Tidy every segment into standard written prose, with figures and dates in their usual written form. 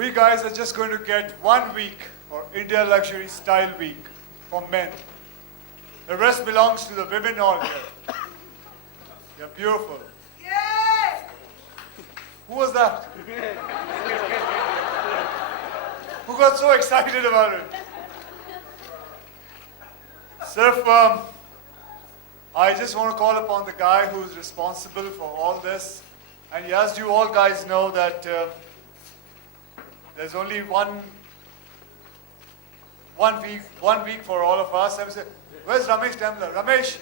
We guys are just going to get 1 week for India Luxury Style Week for men. The rest belongs to the women all here. They're beautiful. Yay! Who was that? Who got so excited about it? Sirf, I just want to call upon the guy who's responsible for all this. And as you all guys know that there's only one week for all of us. I would say, where's Ramesh Dembler? Ramesh!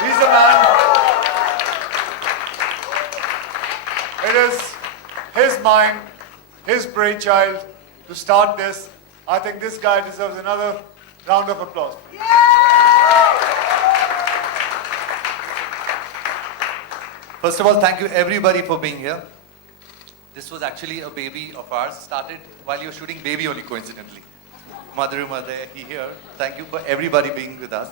He's the man. It is his mind, his brainchild to start this. I think this guy deserves another round of applause. First of all, thank you everybody for being here. This was actually a baby of ours. Started while you were shooting Baby only, coincidentally. Mother, he here. Thank you for everybody being with us.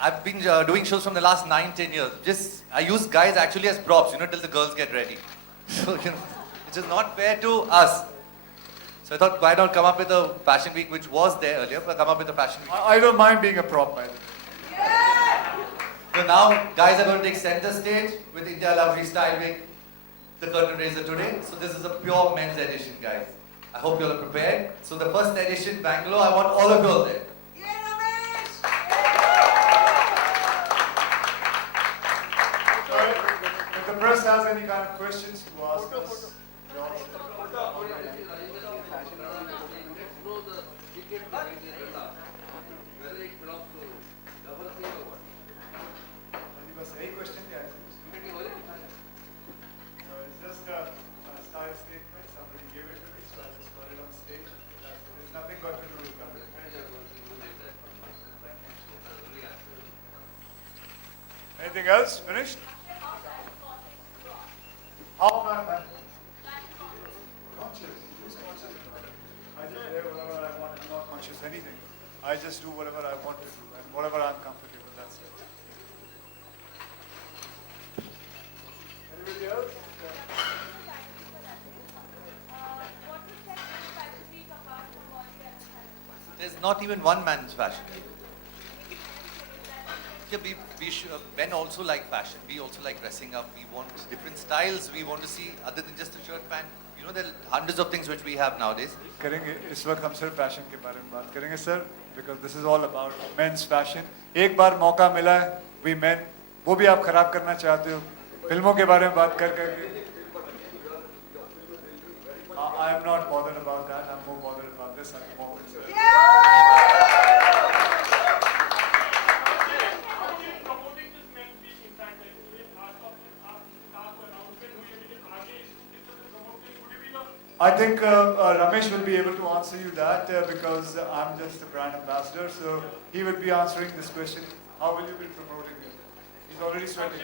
I've been doing shows from the last 9-10 years. I use guys actually as props, till the girls get ready. So, which is not fair to us. So I thought, why not come up with a fashion week, which was there earlier, but come up with a fashion week. I don't mind being a prop, by the way. So now, guys are going to take center stage with India Luxury Style Week, the curtain raiser today. So this is a pure men's edition, guys. I hope you all are prepared. So the first edition, Bangalore, I want all of you all there. If the press has any kind of questions to ask us, any question? It's just a style statement. Somebody gave it to me, so I just got it on stage. There's nothing got to do with that. Anything else? Finished? How am I? Conscious. Who's conscious about it? I just wear whatever I want. I'm not conscious of anything. I just do whatever I want to do and whatever I'm comfortable. That's it. Anybody else? There's not even one man's fashion. Yeah, men also like fashion. We also like dressing up. We want different styles. We want to see, other than just a shirt, pant. There are hundreds of things which we have nowadays. करेंगे इस वक्त हम सिर्फ fashion के बारे में बात करेंगे sir because this is all about men's fashion. एक बार मौका मिला है we men वो भी आप खराब करना चाहते हो फिल्मों के बारे में बात कर करके I am not bothered about that. I'm more bothered about this at the moment. I think Ramesh will be able to answer you that because I'm just a brand ambassador, so he will be answering this question. How will you be promoting it? He's already sweating.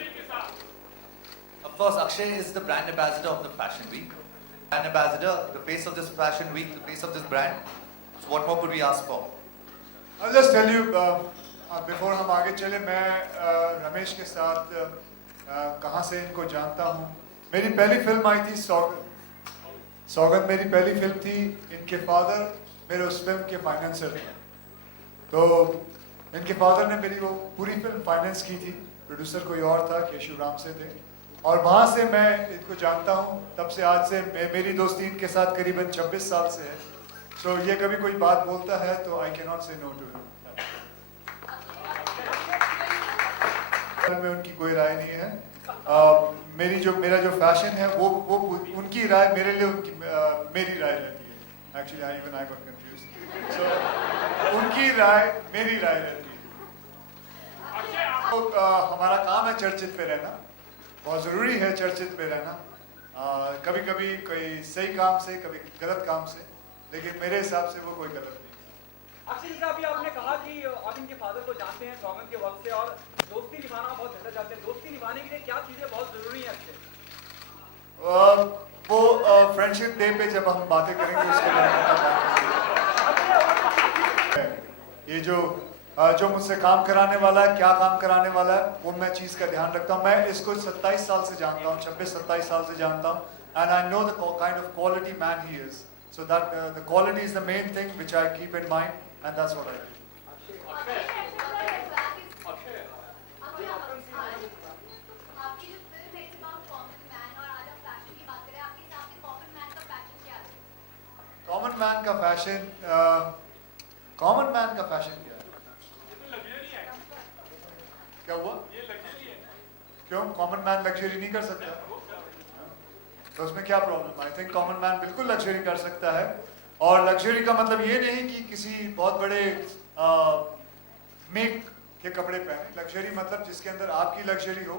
Of course, Akshay is the brand ambassador of the Fashion Week. Brand ambassador, the face of this Fashion Week, the face of this brand. So what more could we ask for? I'll just tell you, before हम आगे चले, मैं रमेश के साथ कहाँ से इनको जानता हूँ. मेरी पहली फिल्म आई थी सौगंध मेरी पहली फिल्म थी. इनके फादर मेरे उस फिल्म के फाइनेंसर थे. तो इनके फादर ने मेरी वो पूरी फिल्म फाइनेंस की थी. प्रोड्यूसर कोई और था, केशव राम से थे. और वहाँ से मैं इनको जानता हूँ. तब से आज से मेरी दोस्ती इनके साथ करीबन 26 साल से है. तो ये कभी कोई बात बोलता है तो आई कैन नॉट से नो टू हिम. में उनकी कोई राय नहीं है. मेरा जो फैशन है वो उनकी राय मेरे लिए मेरी राय रहती है. Actually I got confused. So उनकी राय मेरी राय रहती है. तो हमारा काम है चर्चित पे रहना. बहुत ज़रूरी है चर्चित पे रहना. कभी कभी कोई सही काम से, कभी गलत काम से, लेकिन मेरे हिसाब से वो कोई गलत नहीं. अक्षय जी, अभी आपने कहा कि आप इनके फादर को जानते हैं सौगंध के वक्त से और दोस्ती निभाना बहुत ज़्यादा चाहते हैं. दोस्ती निभाने के लिए क्या चीज़ें बहुत ज़रूरी हैं अक्षय? वो फ्रेंडशिप डे पे जब हम बातें करेंगे उसके बारे में. ये जो जो मुझसे काम कराने वाला है, क्या काम कराने वाला है, वो मैं चीज़ का ध्यान रखता हूँ। मैं इसको 27 साल से जानता हूँ, 26-27 साल से जानता हूँ, and I know the kind of quality man he is, so that the quality is the main thing which I keep in mind, and that's what I do. आपकी जो फिल्म है अबाउट कॉमन मैन और आज आप fashion की बात करें, आपके हिसाब से कॉमन मैन का फैशन क्या है? कॉमन मैन का फैशन, कॉमन मैन का फैशन क्या है? क्या हुआ? क्यों कॉमन मैन लग्जरी नहीं कर सकता? तो उसमें क्या problem? I think common man बिल्कुल लग्जरी कर सकता है, और लग्जरी का मतलब ये नहीं कि किसी बहुत बड़े मेक के कपड़े पहने। लग्जरी मतलब जिसके अंदर आपकी लग्जरी हो।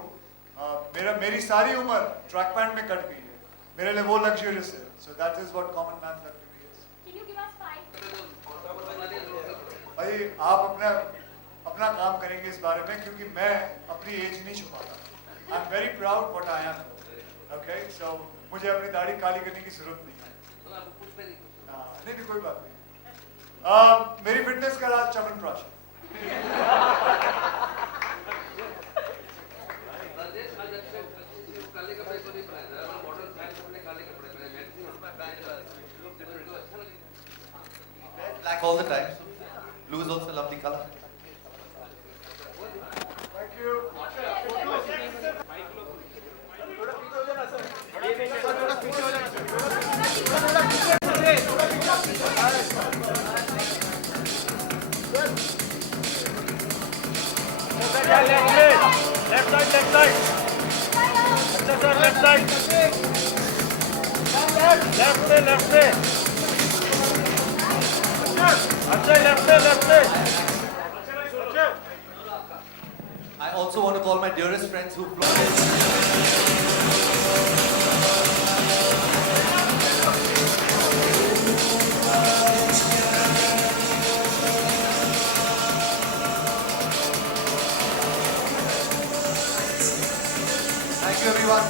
मेरी सारी उम्र ट्रैक पैंट में कट गई है, मेरे लिए वो लग्जरियस है, so that is what common man luxury is. Can you give us 5? भाई आप अपना काम करेंगे इस बारे में, क्योंकि मैं अपनी एज नहीं छुपाता। I am very proud what I am, okay? So मुझे अपनी दाढ़ी काली करने की जरूरत नहीं है। नहीं, कोई बात नहीं। मेरी फिटनेस का राज च्यवनप्राश है। Black all the time. Blue is also a lovely color. Thank you. Left side. अच्छा सर, left side. Left से. अच्छा, left से. I also want to call my dearest friends who flown in. Thank you, everyone.